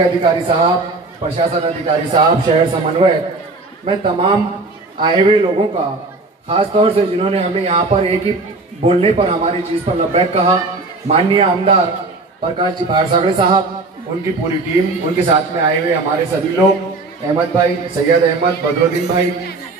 अधिकारी साहब, प्रशासन अधिकारी साहब, शहर समन्वय, मैं तमाम आए हुए लोगों का, खास तौर से जिन्होंने हमें यहाँ पर एक ही बोलने पर हमारी चीज पर लब्बैक कहा, माननीय आमदार प्रकाश जी भाटसागड़े साहब, उनकी पूरी टीम, उनके साथ में आए हुए हमारे सभी लोग, अहमद भाई, सैयद अहमद, बदरुद्दीन भाई,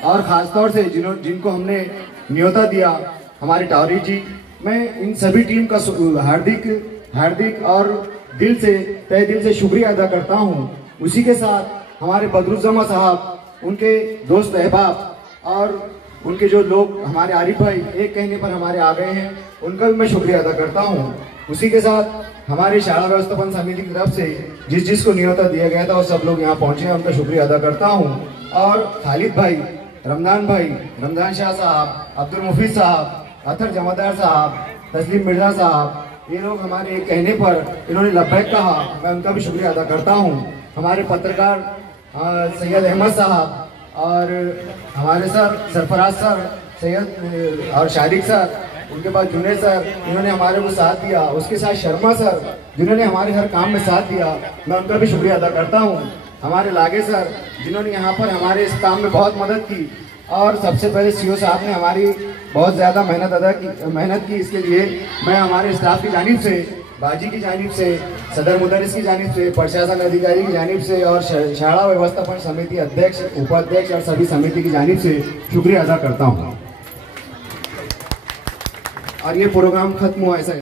और खास तौर से जिनको हमने न्योता दिया, हमारे टावरी जी, मैं इन सभी टीम का हार्दिक और तहे दिल से शुक्रिया अदा करता हूँ। उसी के साथ हमारे बदरुज्जमा साहब, उनके दोस्त अहबाब और उनके जो लोग, हमारे आरिफ भाई एक कहने पर हमारे आ गए हैं, उनका भी मैं शुक्रिया अदा करता हूँ। उसी के साथ हमारी शाला व्यवस्थापन समिति की तरफ से जिसको न्योता दिया गया था वो सब लोग यहाँ पहुंचे हैं, उनका शुक्रिया अदा करता हूँ। और खालिद भाई, रमजान शाह साहब, अब्दुल मुफीद साहब, अतर जमादार साहब, तस्लीम मिर्जा साहब, ये लोग हमारे एक कहने पर इन्होंने लब्बैक कहा, मैं उनका भी शुक्रिया अदा करता हूँ। हमारे पत्रकार सैयद अहमद साहब और हमारे सर सरफराज सर, सैयद और शारिक सर, उनके बाद जुनेद सर, इन्होंने हमारे को साथ दिया। उसके साथ शर्मा सर, जिन्होंने हमारे हर काम में साथ दिया, मैं उनका भी शुक्रिया अदा करता हूँ। हमारे लागे सर, जिन्होंने यहाँ पर हमारे इस काम में बहुत मदद की, और सबसे पहले सीओ साहब ने हमारी बहुत ज़्यादा मेहनत की। इसके लिए मैं हमारे स्टाफ की जानिब से, बाजी की जानिब से, सदर मुदरिस की जानिब से, प्रशासन अधिकारी की जानिब से और शाला व्यवस्थापन समिति अध्यक्ष, उपाध्यक्ष और सभी समिति की जानिब से शुक्रिया अदा करता हूँ। और ये प्रोग्राम खत्म हुआ ऐसा